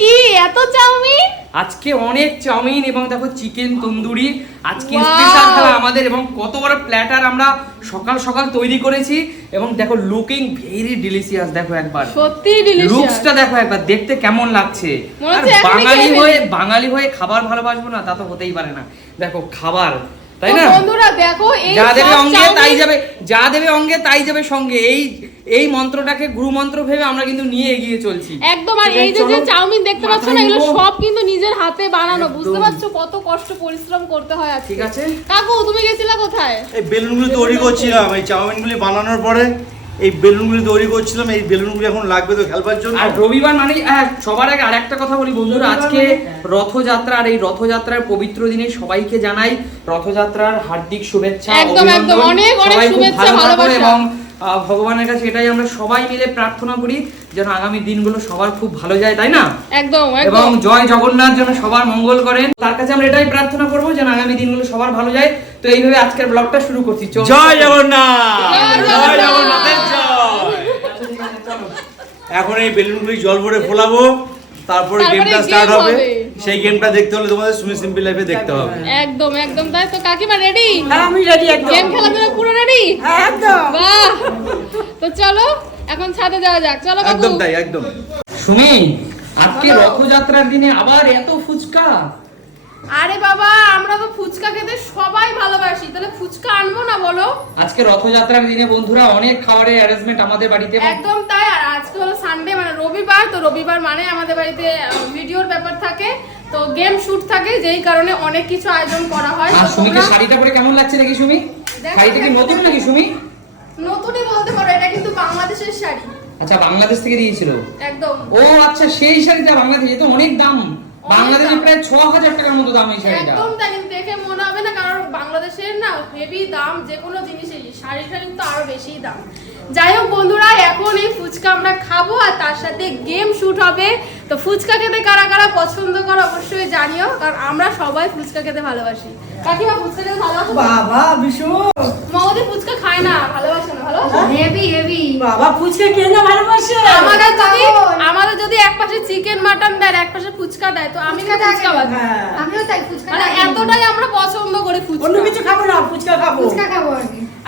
কি? এত চাউমিন? আজকে অনেক চাউমিন এবং দেখো চিকেন তন্দুরি। আজকে স্পেশাল খেলা আমাদের এবং কত বড় প্ল্যাটার আমরা সকাল সকাল তৈরি করেছি এবং দেখো লুকিং ভেরি ডিলিশিয়াস দেখো একবার। সত্যি ডিলিশিয়াস লুকসটা দেখো একবার দেখতে কেমন লাগছে। আর বাঙালি হয়ে বাঙালি হয়ে খাবার ভালোবাসবো না তা তো হতেই পারে না। দেখো খাবার তাই না? বন্ধুরা দেখো এই যা দেবে অঙ্গে তাই যাবে যা দেবে অঙ্গে তাই যাবে সঙ্গে। এই এই মন্ত্রটাকে গুরু মন্ত্র ভেবে আমরা কিন্তু নিয়ে এগিয়ে চলছি। একদম আর এই যে যে চাউমিন দেখতে পাচ্ছ না এগুলো সব কিন্তু নিজের হাতে বানানো। বুঝতে পারছ কত কষ্ট পরিশ্রম করতে হয় আজকে। ঠিক আছে। কাকু তুমি গেছিলা কোথায়? এই বেলুনগুলো তৈরি করছিলাম এই চাউমিনগুলি বানানোর পরে। এই বেলুনগুলি তৈরি করছিলাম এই বেলুনগুলি এখন লাগবে তো খেলবার জন্য। আর রবিবার মানে সবার আগে আরেকটা কথা বলি বন্ধুরা আজকে রথযাত্রার এই রথযাত্রার পবিত্র দিনে সবাইকে জানাই রথযাত্রার হার্দিক শুভেচ্ছা একদম, একদম, অনেক, অনেক শুভেচ্ছা, ভালোবাসা। এবং ভগবানের কাছে এটাই আমরা সবাই মিলে প্রার্থনা করি যেন আগামী দিনগুলো সবার খুব ভালো যায় তাই না? একদম এবং জয় জগন্নাথ যেন সবার মঙ্গল করেন। তার কাছে আমরা এটাই প্রার্থনা করব যেন আগামী দিনগুলো সবার ভালো যায়। তো এইভাবে আজকের ব্লগটা শুরু করছি। জয় জগন্নাথ! জয় জয় জগন্নাথ। এখন এই বেলুনগুলি জল ভরে ফোলাবো তারপরে গেমটা স্টার্ট হবে। সেই গেমটা দেখতে হলে তোমাদের সুমি সিম্পল লাইফে দেখতে হবে। একদম একদম। তাই তো কাকিমা রেডি হ্যাঁ, আমি রেডি একদম। গেম খেলার জন্য পুরো রেডি হ্যাঁ, একদম। বাহ! তো চলো এখন ছাদে যাওয়া যাক। চলো কাকু একদম তাই একদম। সুমি আজকে রথযাত্রার দিনে আবার এত ফুচকা? আরে বাবা আমরা তো ফুচকা খেতে তাহলে ফুচকা আনব না বলো? আজকে রথযাত্রার দিনে বন্ধুরা অনেক খাবারের অ্যারেঞ্জমেন্ট আমাদের বাড়িতে একদম তাই আর আজকে হলো সানডে মানে রবিবার তো রবিবার মানে আমাদের বাড়িতে ভিডিওর ব্যাপার থাকে তো গেম শুট থাকে যেই কারণে অনেক কিছু আয়োজন করা হয়। আর সুমিকে শাড়িটা পরে কেমন লাগছে নাকি সুমি? শাড়িটা কি নতুন নাকি সুমি? নতুনই বলতে পারো এটা কিন্তু বাংলাদেশের শাড়ি। আচ্ছা বাংলাদেশ থেকে দিয়েছিল? একদম। ও আচ্ছা সেই শাড়িটা বাংলাদেশে তো অনেক দাম। বাংলাদেশে প্রায় ছ হাজার টাকার মতো দাম এই শাড়িটা। একদম তাই কিন্তু দেখে মনে হবে না কারণ বাংলাদেশের না হেভি দাম যে কোনো জিনিসেরই শাড়িটা কিন্তু আরও বেশি দাম। যাই হোক বন্ধুরা এখন এই ফুচকা আমরা খাব আর তার সাথে গেম শুট হবে। তো ফুচকা খেতে কারা কারা পছন্দ করো অবশ্যই জানিও কারণ আমরা সবাই ফুচকা খেতে ভালোবাসি। কাকিমা ফুচকা খেতে ভালোবাসো? বাবা ভীষণ মৌদি ফুচকা খায় না ভালোবাসে না ভালোবাসে? Heavy heavy. বাবা ফুচকা কে না ভালোবাসে? আমাদের যদি আমাদের যদি এক পাশে চিকেন মাটন দেয় আর এক পাশে ফুচকা দেয় তো আমি ফুচকা বাদ হ্যাঁ। আমিও তাই ফুচকা মানে এতটাই আমরা পছন্দ করি অন্য কিছু খাব না ফুচকা খাব। ফুচকা খাব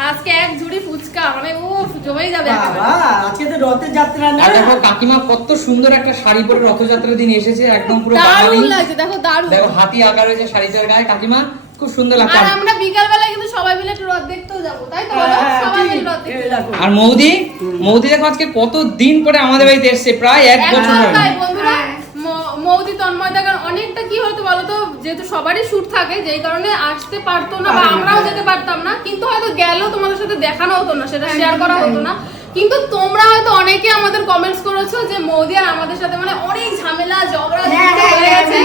আজকে এক ঝুড়ি ফুচকা মানে ও জমেই যাবে বাবা আজকে তো রথের যাত্রা না। আর দেখো কাকিমা কত সুন্দর একটা শাড়ি পরে রথযাত্রার দিন এসেছে একদম পুরো বাঙালি। দারুণ লাগছে দেখো দারুণ। দেখো হাতি শাড়িটার গায়ে কাকিমা খুব সুন্দর লাগছে। আর আমরা বিকাল বেলায় কিন্তু সবাই মিলে একটু রথ দেখতেও যাব তাই তো? বলো? হ্যাঁ, সবাই মিলে রথ দেখতে যাব আর মৌদি মৌদি দেখো আজকে কত দিন পরে আমাদের বাড়িতে এসেছে প্রায় এক বছর বন্ধুরা হ্যাঁ। মৌদি তন্ময় দেখার অনেকটা কি হতো বলতো যেহেতু সবারই শুট থাকে যেই কারণে আসতে পারতো না বা আমরাও হ্যাঁ। যেতে পারতাম না কিন্তু হয়তো গেলেও তোমাদের সাথে দেখানো হতো না সেটা শেয়ার করা হতো না কিন্তু অনেকে আমাদের কমেন্টস করেছ যে মৌদি আর আমাদের সাথে মানে অনেক ঝামেলা ঝগড়া হ্যাঁ, হ্যাঁ, হয়ে।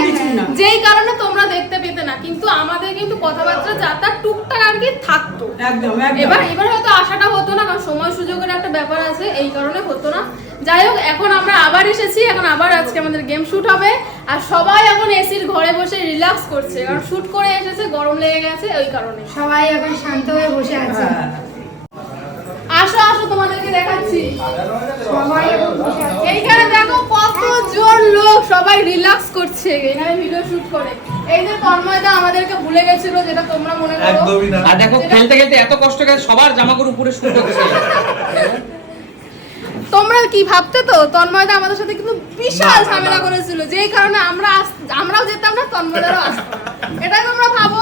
যেই কারণে তোমরা দেখতে পেতে না কিন্তু আমাদের কিন্তু কথাবার্তা যাতা টুকটাক আর কি থাকতো। একদম একদম। এবার এবার হয়তো আশাটা হতো না কারণ সময় সুযোগের একটা ব্যাপার আছে এই কারণে হতো না। যাই হোক এখন আমরা আবার এসেছি এখন আবার আজকে আমাদের গেম শুট হবে। আর সবাই এখন এসির ঘরে বসে রিল্যাক্স করছে কারণ শুট করে এসেছে গরম লেগে গেছে ওই কারণে। সবাই এখন শান্ত হয়ে বসে আছে। আসো তোমাদেরকে দেখাচ্ছি। সবাই এইখানে দেখো কতজন লোক সবাই রিল্যাক্স করছে এখানে ভিডিও শুট করে। এই যে তন্ময়দা আমাদেরকে ভুলে গেছিল যেটা তোমরা মনে করো। একদমই না। আর দেখো খেলতে খেলতে এত কষ্ট করে সবার জামা কাপড় উপরে করছে তোমরা কি ভাবতে তো তন্ময়দা আমাদের সাথে কিন্তু বিশাল ঝামেলা করেছিল। যেই কারণে আমরা আস- আমরাও যেতাম না তন্ময়দারও আসতো না। এটাই তোমরা ভাবো?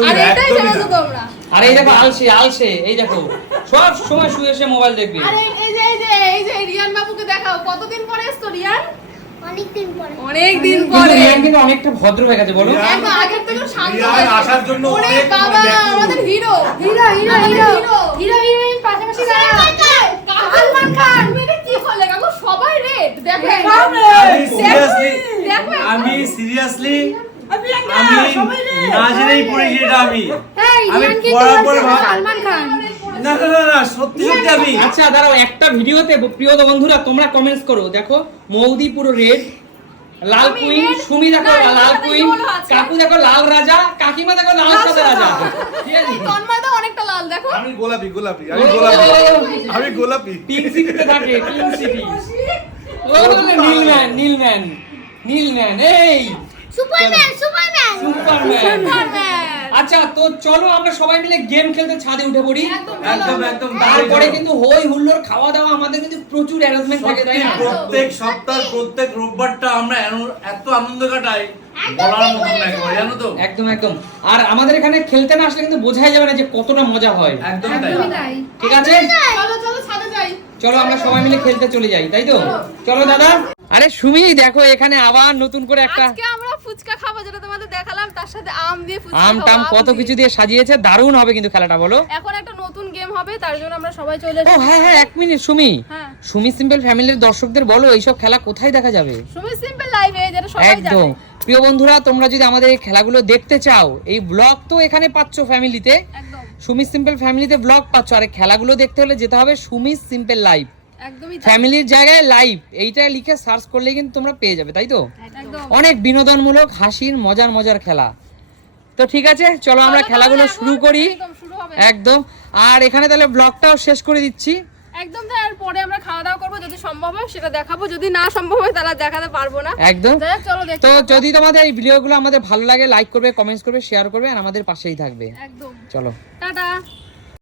আর এটাই একদমই জেনেছো তোমরা। আর এই দেখো আলসে আলসে এই দেখো। সব সময় শুয়ে শুয়ে মোবাইল দেখবে। আর এই- যে এই যে এই যে রিয়ান বাবুকে দেখাও। কতদিন পরে এসছো রিয়ান? অনেকদিন পরে। অনেক দিন পরে। রিয়ান কিন্তু অনেকটা ভদ্র হয়ে গেছে বলো। রিয়ান- একদম আগের থেকে শান্ত আসার জন্য অনেক বাবা আমাদের hero hero hero hero hero. Hero পাশাপাশি সালমান খান এটা কি করলে কাকু? সবাই রেড। দেখো আমি সিরিয়াসলি আমি সিরিয়াসলি আমি একটা, আমি সবাই রে। না জেনেই পড়েছি এটা আমি। আমি পড়ার তোমার পরে সাথে ভাব- সালমান খান। না না না না সত্যি সত্যি আমি। আচ্ছা দাঁড়াও একটা ভিডিওতে প্রিয় বন্ধুরা তোমরা কমেন্টস করো। দেখো মৌদি পুরো রেড লাল কুইন সুমি দেখো লাল কুইন কাকু দেখো লাল রাজা কাকিমা দেখো লাল সাদা রাজা। ঠিক আছে? তন্ময়দা অনেকটা লাল দেখো। আমি গোলাপি গোলাপি ও, আমি গোলাপি আমি গোলাপি। পিঙ্ক সিটিতে থাকে পিঙ্ক সিটি ও নীলম্যান নীলম্যান নীলম্যান এই। Superman Superman Superman. আচ্ছা তো চলো আমরা সবাই মিলে গেম খেলতে ছাদে উঠে পড়ি। একদম একদম তারপরে কিন্তু হই হুল্লোর খাওয়া দাওয়া আমাদের কিন্তু প্রচুর অ্যারেঞ্জমেন্ট থাকে তাই না? প্রত্যেক সপ্তাহ প্রত্যেক রোববারটা আমরা এত আনন্দ কাটাই। একদম একদম আর আমাদের এখানে খেলতে না আসলে কিন্তু বোঝাই যাবে না যে কতটা মজা হয়। একদম তাই। ঠিক আছে? চলো চলো ছাদে যাই। চলো আমরা সবাই মিলে খেলতে চলে যাই তাই তো? চলো। দাদা। আরে সুমি দেখো এখানে আবার নতুন করে একটা ফুচকা খাব যেটা তোমাদের দেখালাম তার সাথে আম দিয়ে ফুচকা আম টাম কত কিছু দিয়ে সাজিয়েছে দারুণ হবে কিন্তু খেলাটা বলো। এখন একটা নতুন গেম হবে তার জন্য আমরা সবাই চলে ও হ্যাঁ হ্যাঁ এক মিনিট সুমি। হ্যাঁ। সুমি সিম্পল ফ্যামিলির দর্শকদের বলো এইসব খেলা কোথায় দেখা যাবে? সুমি সিম্পল লাইভে যেটা সবাই একদম। প্রিয় বন্ধুরা তোমরা যদি আমাদের এই খেলাগুলো দেখতে চাও এই ব্লগ তো এখানে পাচ্ছ ফ্যামিলিতে সুমি সিম্পল ফ্যামিলিতে ব্লগ পাচ্ছ আর এই খেলাগুলো দেখতে হলে যেতে হবে সুমি সিম্পল লাইভ একদমই ফ্যামিলির জায়গায় লাইভ এইটা লিখে সার্চ করলে কিন্তু তোমরা পেয়ে যাবে তাই তো? অনেক বিনোদনমূলক হাসির মজার মজার খেলা। তো ঠিক আছে চলো আমরা খেলাগুলো শুরু করি। একদম আর এখানে তাহলে ব্লগটাও শেষ করে দিচ্ছি। একদম তাই পরে আমরা খাওয়া দাওয়া করব যদি সম্ভব হয় সেটা দেখাবো। যদি না সম্ভব হয় তাহলে দেখাতে পারব না। একদম। চলো তো যদি তোমাদের এই ভিডিওগুলো আমাদের ভালো লাগে লাইক করবে কমেন্টস করবে শেয়ার করবে আর আমাদের পাশেই থাকবে। একদম। চলো। টাটা।